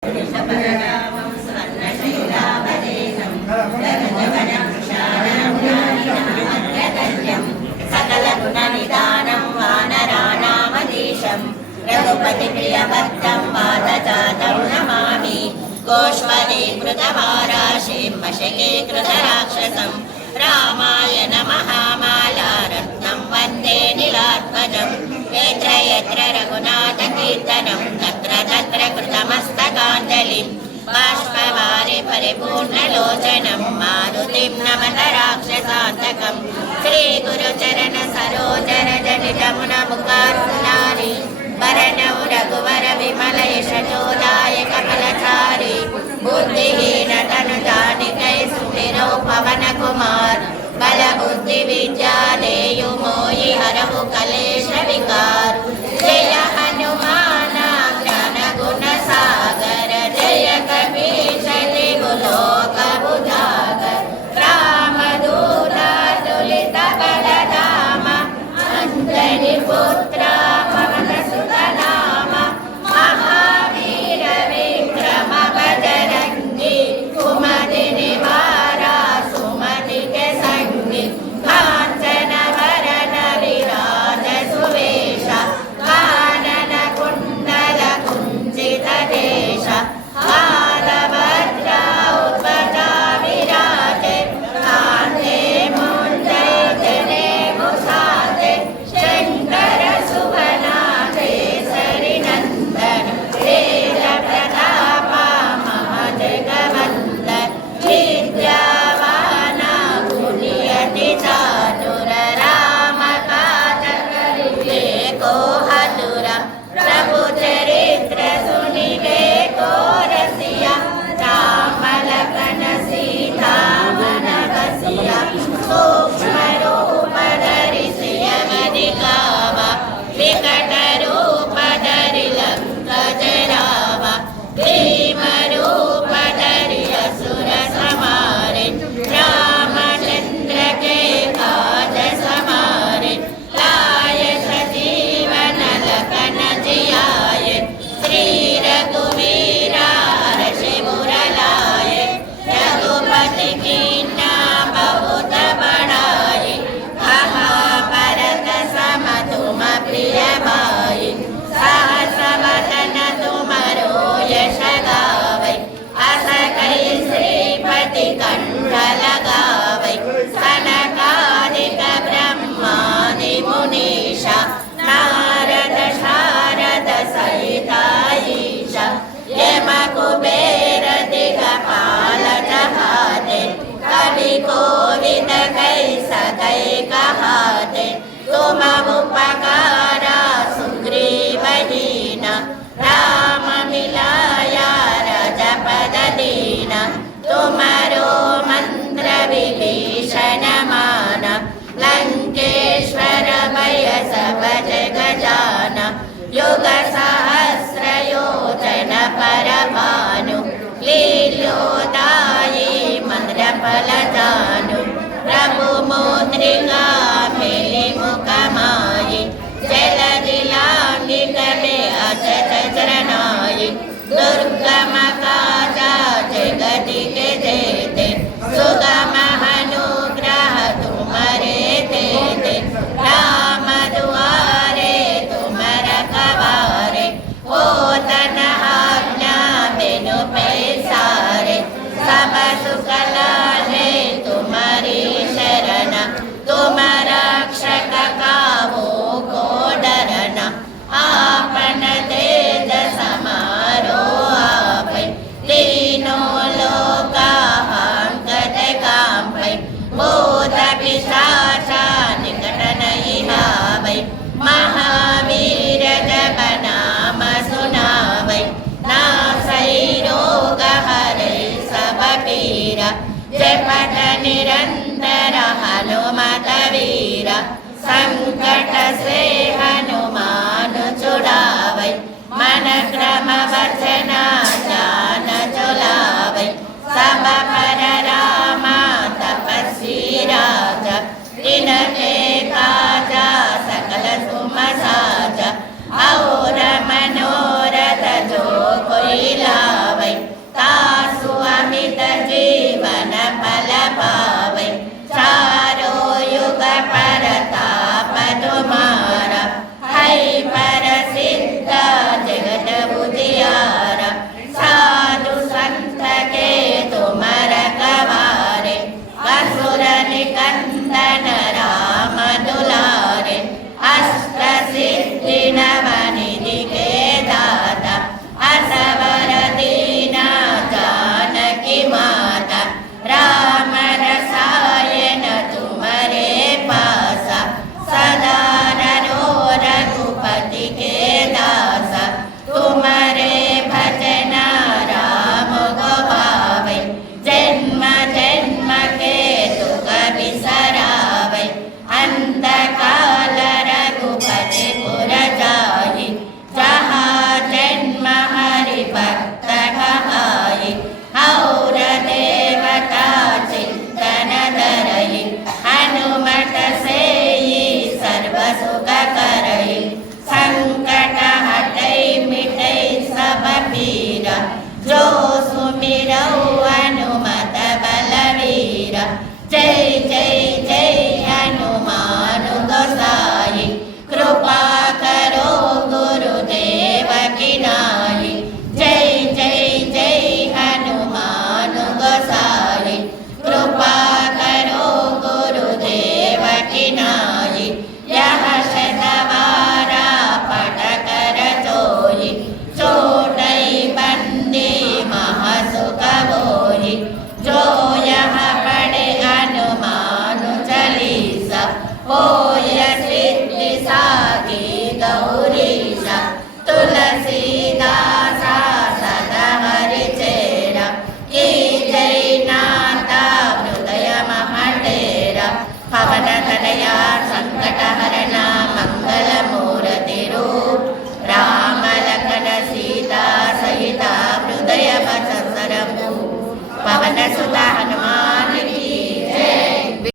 सकल गुण निदानं वानराणामधीशं रघुपति प्रियभक्तं वातजातं नमामि। गोष्पदीकृतवाराशिं वशकीकृतराक्षसं रामायण महामाला रत्नं वन्दे नीलात्मजं। यत्र यत्र रघुनाथकीर्तनं तत्र तत्र कृतमस्तकाञ्जलिं बाष्पवारि परिपूर्णलोचनं मारुतिं नमत राक्षसान्तकं। श्रीगुरुचरण सरोजरजनिजमुनमुखार्जुनारि वरणौ रघुवर विमल यशोदायक कमलचारि बुद्धिहीन तनुजानिकै सुमिरौ पवन कुमार बल बुद्धि विद्या देयु मोहि हरहु कलेश विकार। जय हनुमान ज्ञान गुण सागर जय कपीश तिहु लोक उजागर। रामदूत तुलित बलधाम अंजनी पुत्र पवन सुत नाम महावीर विक्रम बजरंगी कुमति निवार सुमति के संगी। कांचन वरन विराज सुवेश कानन कुंडल कुंचित केश बालभद्र उत्पजा विराजे कांधे मुंडजने मुसाजे। शंकर सुवन केसरी नंदन तेज प्रताप महाजगवंदन। विद्यावान गुणियति चातुर राम काज करिबे को आतुर। प्रभु चरित्र सुनिबे को रसिया राम लखन सीता मन बसिया। सूक्ष्म रूप धरि सियम दिखावा विकट रूप धरि लंक जरावा। भीम रूप धरि असुर संहारे रामचंद्र के काज समारे। लाय सजीवन लखन जियाए श्री रघुवीर हर्षि उर लाए। रघुपति कीन्हा बहुत बड़ाई कहा भरत सम तुम प्रिय भाई। सहस वदन तुमरो यश गावै अस कहि श्रीपति कंठ लगावै। सनकादिक ब्रह्मादि मुनीषा नारद शारद सहित ईशा। यम कुबेर दिगपाल चहाते कवि कोविद कै सकै कहाते। तुम उपकार सुग्रीव दीना राम मिलाया रजपद दीना। तुमरो मंत्र विभीषण माना लंकेश्वर भय सब जग जाना। युग सहस्र योजन पर भानु लील्योताई मंद्र फल जानु। प्रभु मुद्रिका मेलि मुख माई जलधि लांघिक अचट चरणाई। दुर्गम काजा जगति के जेते सुगम अनुग्रह तुम्हारे तेते। राम दुआरे तुम रखवारे होतन आज्ञा बिनु पैसारे। सब सुख लाले तुम्हारी शरण तुम रक्षक काहू को डरना। आपन तेज समारो आपै तीनों लोक हांकत कांपै। भूत पिशाच निकट नहीं आवै महावीर जब नाम सुनावै। नासै रोग हरै सब पीरा जपत निरंतर हनुमत वीरा। संकट से हनुमान छुड़ावै मन क्रम वचन ध्यान चलावै। सब पर राम तपस्वी राजा तिनके काजा सकल सुम साजा। और मनोरथ जो कोई लावै जो सुमिरौ हनुमत बलवीर जय जय जय हनुमान गोसाई कृपा करो गुरुदेव की नाई जय जय जय हनुमान गोसाई कृपा करो गुरुदेव की नाई यह शतवारा पट कर जोई चोटई बंदी महासुख बोई जो यह पढ़े हनुमान चालीसा होय सिद्धि साखी गौरीसा तुलसीदास सदा हरि चेरा की जय नाथा हृदय महटेरा पवन तनया संकट हरणा मंगल मूर्ति रूप राम लखन सीता सहिता हृदय बसरमु पवन सुत हनुमान